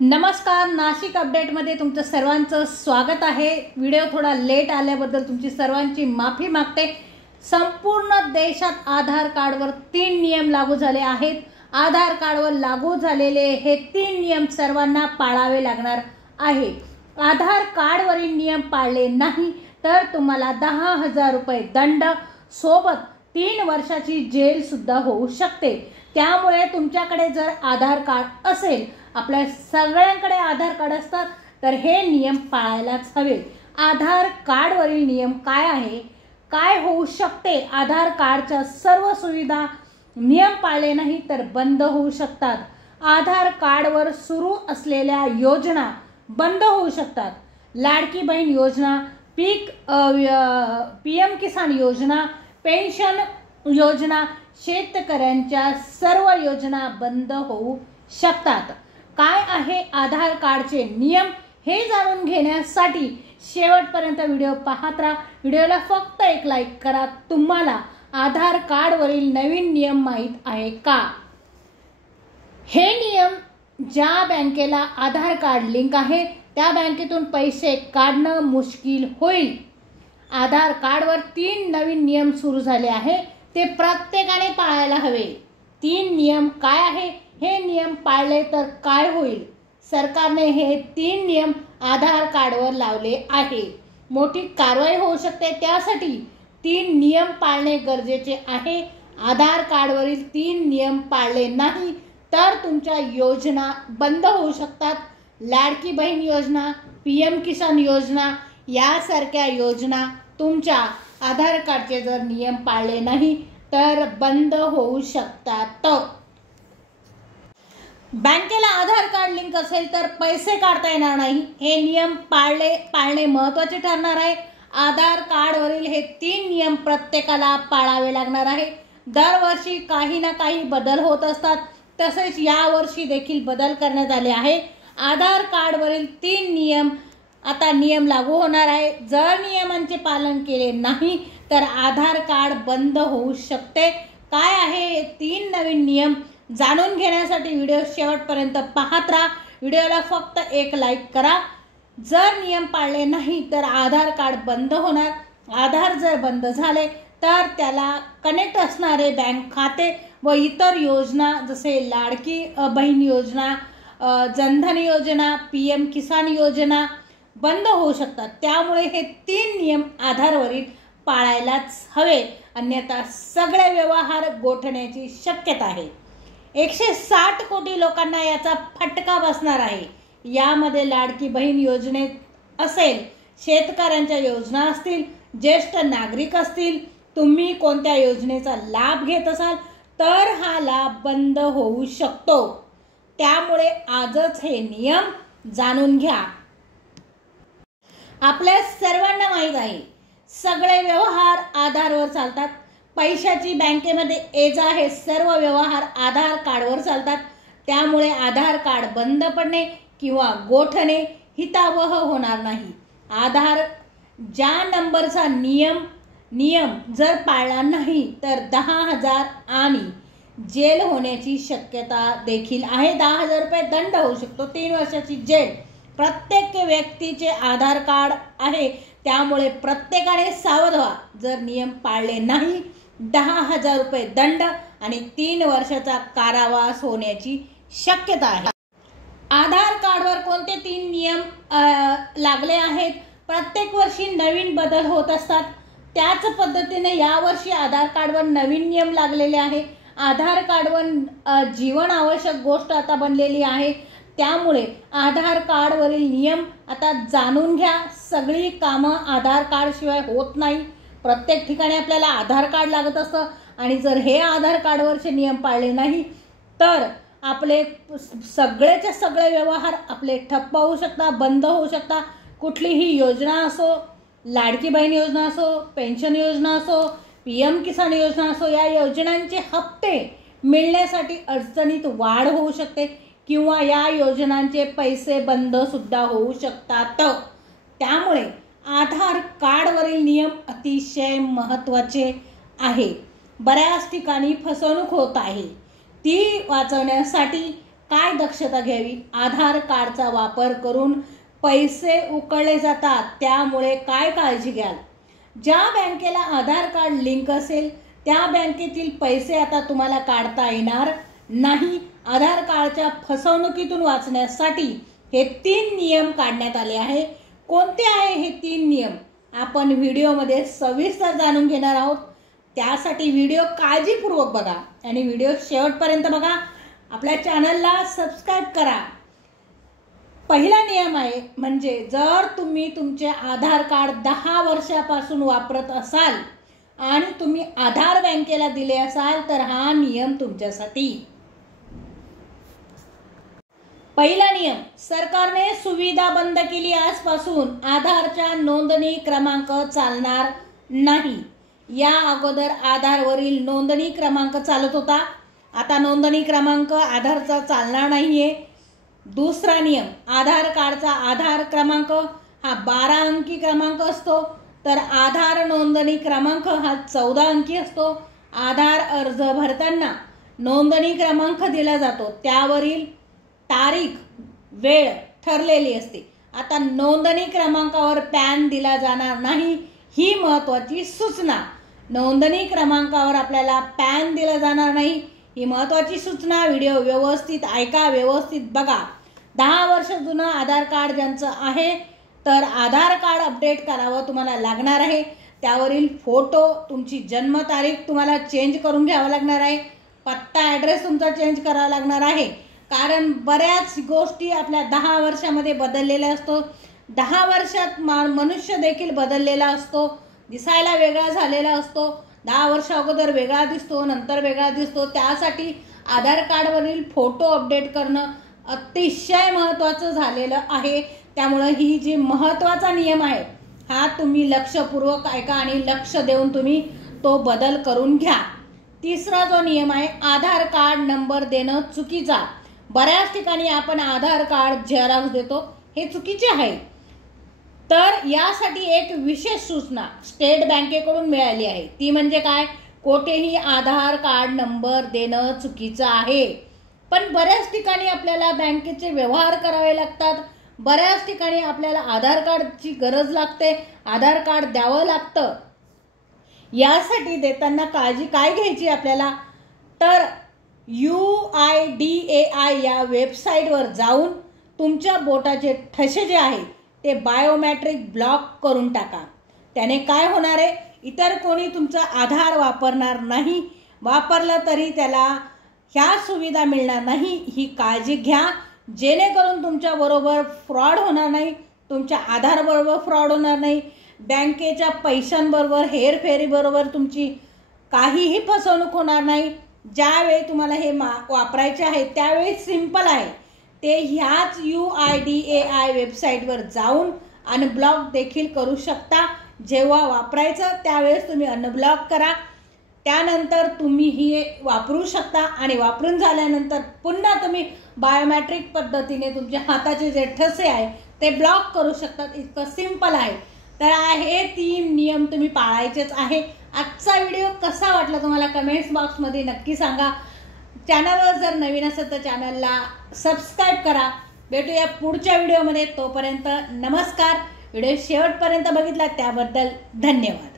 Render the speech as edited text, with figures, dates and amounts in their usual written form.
नमस्कार, नाशिक अपडेटमध्ये तुमचं सर्वांचं स्वागत आहे। व्हिडिओ थोडा लेट आल्याबद्दल तुमची सर्वांची माफी मागते। संपूर्ण देशात आधार कार्डवर 3 नियम लागू झाले आहेत। आधार कार्डवर लागू झालेले हे 3 नियम सर्वांना पाळावे लागणार आहे। आधार कार्डवरील नियम पाळले नाही तर तुम्हाला 10,000 रुपये दंड सोबत 3 वर्षाची जेल सुद्धा होऊ शकते। त्यामुळे तुमच्याकडे जर आधार कार्ड असेल, आपल्या सगळ्यांकडे आधार कार्ड असतात, तर हे नियम पाळायलाच हवे। आधार कार्डवरील नियम काय आहे, काय होऊ शकते, आधार कार्डच्या सर्व सुविधा नियम पाळले नाही तर बंद होऊ शकतात। आधार कार्डवर सुरू असलेल्या योजना बंद होऊ शकतात। लाडकी बहीण योजना, पीएम किसान योजना, पेन्शन योजना, शेतकऱ्यांच्या सर्व योजना बंद होऊ शकतात। काय आहे आधार कार्डचे नियम हे जाणून घेण्यासाठी शेवटपर्यंत व्हिडिओ पाहत राहा। व्हिडिओला फक्त एक लाईक करा। तुम्हाला आधार कार्डवरील नवीन नियम माहीत आहे का? हे नियम ज्या बँकेला आधार कार्ड लिंक आहे त्या बँकेतून पैसे काढणं मुश्किल होईल। आधार कार्डवर 3 नवीन नियम सुरू झाले आहे, ते प्रत्येकाने पाळायला हवे। 3 नियम काय आहे, हे नियम पाळले तर काय होईल? सरकारने हे 3 नियम आधार कार्डवर लावले आहे। मोठी कारवाई होऊ शकते, त्यासाठी 3 नियम पाळणे गरजेचे आहे। आधार कार्डवरील 3 नियम पाळले नाही तर तुमच्या योजना बंद होऊ शकतात। लाडकी बहीण योजना, पीएम किसान योजना यासारख्या योजना तुमच्या आधार कार्डचे जर नियम पाळले नाही तर बंद होऊ शकतात। बँकेला आधार कार्ड लिंक असेल तर पैसे काढता येणार नाही। हे नियम पाळणे महत्त्वाचे ठरणार आहे। आधार कार्डवरील हे 3 नियम प्रत्येकाला पाळावे लागणार आहे। दरवर्षी काही ना काही बदल होत असतात, तसेच यावर्षी देखील बदल करण्यात आले आहे। आधार कार्डवरील 3 नियम लागू होणार आहे। जर नियमांचे पालन केले नाही तर आधार कार्ड बंद होऊ शकते। काय आहे हे 3 नवीन नियम जाणून घेण्यासाठी व्हिडिओ शेवटपर्यंत पाहत राहा। व्हिडिओला फक्त एक लाईक करा। जर नियम पाळले नाही तर आधार कार्ड बंद होणार। आधार जर बंद झाले तर त्याला कनेक्ट असणारे बँक खाते व इतर योजना जसे लाडकी बहीण योजना, जनधन योजना, पीएम किसान योजना बंद होऊ शकतात। त्यामुळे हे 3 नियम आधारवरील पाळायलाच हवे, अन्यथा सगळे व्यवहार गोठण्याची शक्यता आहे। 160 कोटी लोकांना याचा फटका बसणार आहे। यामध्ये लाडकी बहीण योजनेत असेल, शेतकऱ्यांच्या योजना असतील, ज्येष्ठ नागरिक असतील, तुम्ही कोणत्या योजनेचा लाभ घेत असाल तर हा लाभ बंद होऊ शकतो। त्यामुळे आजच हे नियम जाणून घ्या। आपल्या सर्वांना माहीत आहे, सगळे व्यवहार आधारवर चालतात। पैशाची बँकेमध्ये ये-जा हे सर्व व्यवहार आधार कार्डवर चालतात। त्यामुळे आधार कार्ड बंद पडणे किंवा गोठणे हितावह होणार नाही। आधार ज्या नंबरचा नियम जर पाळला नाही तर 10,000 आणि जेल होण्याची शक्यता देखील आहे। 10,000 रुपये दंड होऊ शकतो, 3 वर्षाची जेल। प्रत्येक व्यक्तीचे आधार कार्ड आहे, त्यामुळे प्रत्येकाने सावध व्हा। जर नियम पाळले नाही 10,000 रुपये दंड आणि 3 वर्षाचा कारावास होण्याची शक्यता आहे। आधार कार्डवर कोणते 3 नियम लागले आहेत? प्रत्येक वर्षी नवीन बदल होत असतात, त्याच पद्धतीने यावर्षी आधार कार्डवर नवीन नियम लागलेले आहे। आधार कार्डवर जीवन आवश्यक गोष्ट आता बनलेली आहे, त्यामुळे आधार कार्डवरील नियम आता जाणून घ्या। सगळी कामं आधार कार्ड शिवाय होत नाही। प्रत्येक ठिकाणी आपल्याला आधार कार्ड लागत असतं आणि जर हे आधार कार्डवरचे नियम पाळले नाही तर आपले सगळेचे सगळे व्यवहार आपले ठप्प होऊ शकतात, बंद होऊ शकतात। कुठलीही योजना असो, लाडकी बहीण योजना असो, पेन्शन योजना असो, पीएम किसान योजना असो, या योजनांचे हप्ते मिळण्यासाठी अडचणीत वाढ होऊ शकते किंवा या योजनांचे पैसे बंद सुद्धा होऊ शकतात। त्यामुळे आधार कार्डवरील नियम अतिशय महत्त्वाचे आहे। बऱ्याच ठिकाणी फसवणूक होत आहे, ती वाचवण्यासाठी काय दक्षता घ्यावी, आधार कार्डचा वापर करून पैसे उकळले जातात त्यामुळे काय काळजी घ्याल, ज्या बँकेला आधार कार्ड लिंक असेल त्या बँकेतील पैसे आता तुम्हाला काढता येणार नाही। आधार कार्डच्या फसवणुकीतून वाचण्यासाठी हे 3 नियम काढण्यात आले आहे। कोणते आहे हे 3 नियम आपण व्हिडिओमध्ये सविस्तर जाणून घेणार आहोत। त्यासाठी व्हिडिओ काळजीपूर्वक बघा आणि व्हिडिओ शेवटपर्यंत बघा। आपल्या चॅनलला सबस्क्राइब करा। पहिला नियम आहे म्हणजे जर तुम्ही तुमचे आधार कार्ड 10 वर्षापासून वापरत असाल आणि तुम्ही आधार बँकेला दिले असाल तर हा नियम तुमच्यासाठी। पहिला नियम, सरकारने सुविधा बंद केली, आजपासून आधारच्या नोंदणी क्रमांक चालणार नाही। या अगोदर आधारवरील नोंदणी क्रमांक चालत होता, आता नोंदणी क्रमांक आधारचा चालणार नाहीये। दुसरा नियम, आधार कार्डचा आधार क्रमांक हा 12 अंकी क्रमांक असतो तर आधार नोंदणी क्रमांक हा 14 अंकी असतो। आधार अर्ज भरताना नोंदणी क्रमांक दिला जातो त्यावरील तारीख वेळ ठरलेली असते। आता नोंदणी क्रमांकावर पॅन दिला जाणार नाही ही महत्त्वाची सूचना। नोंदणी क्रमांकावर आपल्याला पॅन दिला जाणार नाही ही महत्त्वाची सूचना। व्हिडिओ व्यवस्थित ऐका, व्यवस्थित बघा। 10 वर्ष जुनं आधार कार्ड ज्यांचं आहे तर आधार कार्ड अपडेट करावं तुम्हाला लागणार आहे। त्यावरील फोटो, तुमची जन्मतारीख तुम्हाला चेंज करून घ्यावं लागणार आहे। पत्ता, ॲड्रेस तुमचा चेंज करावा लागणार आहे कारण बऱ्याच गोष्टी आपल्या 10 वर्षामध्ये बदललेल्या असतो। 10 वर्षात मनुष्य देखील बदललेला असतो, दिसायला वेगळा झालेला असतो। 10 वर्ष अगोदर वेगळा दिसतो, नंतर वेगळा दिसतो। त्यासाठी आधार कार्डवरील फोटो अपडेट करणं अतिशय महत्त्वाचं झालेलं आहे। त्यामुळे ही जी महत्त्वाचा नियम आहे हा तुम्ही लक्षपूर्वक ऐका आणि लक्ष देऊन तुम्ही तो बदल करून घ्या। तिसरा जो नियम आहे, आधार कार्ड नंबर देणं चुकीचा। बऱ्याच ठिकाणी आपण आधार कार्ड झेरॉक्स देतो, हे चुकीचे आहे। तर यासाठी एक विशेष सूचना स्टेट बँकेकडून मिळाली आहे, ती म्हणजे काय, कोठेही आधार कार्ड नंबर देणं चुकीचं आहे। पण बऱ्याच ठिकाणी आपल्याला बँकेचे व्यवहार करावे लागतात, बऱ्याच ठिकाणी आपल्याला आधार कार्डची गरज लागते, आधार कार्ड द्यावं लागतं। यासाठी देताना काळजी काय घ्यायची आपल्याला, तर UIDAI या वेबसाईटवर जाऊन तुमच्या बोटाचे ठसे जे आहे ते बायोमेट्रिक ब्लॉक करून टाका। त्याने काय होणार आहे, इतर कोणी तुमचा आधार वापरणार नाही, वापरलं तरी त्याला ह्या सुविधा मिळणार नाही ही काळजी घ्या, जेणेकरून तुमच्या बरोबर फ्रॉड होणार नाही, तुमच्या आधार बरोबर फ्रॉड होणार नाही, बँकेच्या पैशांबरोबर हेरफेरीबरोबर तुमची काहीही फसवणूक होणार नाही। ज्यावेळी तुम्हाला हे वापरायचे आहे त्यावेळी सिंपल आहे, ते ह्याच UIDAI वेबसाईटवर जाऊन अनब्लॉक देखील करू शकता। जेव्हा वापरायचं त्यावेळेस तुम्ही अनब्लॉक करा, त्यानंतर तुम्ही ही वापरू शकता आणि वापरून झाल्यानंतर पुन्हा तुम्ही बायोमेट्रिक पद्धतीने तुमच्या हाताचे जे ठसे आहे ते ब्लॉक करू शकतात। इतकं सिंपल आहे। तर हे 3 नियम तुम्ही पाळायचेच आहे। आजचा व्हिडिओ कसा वाटला तुम्हाला कमेंट्स बॉक्समध्ये नक्की सांगा। चॅनलवर जर नवीन असेल तर चॅनलला सबस्क्राइब करा। भेटूया पुढच्या व्हिडिओमध्ये, तोपर्यंत नमस्कार। व्हिडिओ शेवटपर्यंत बघितला त्याबद्दल धन्यवाद।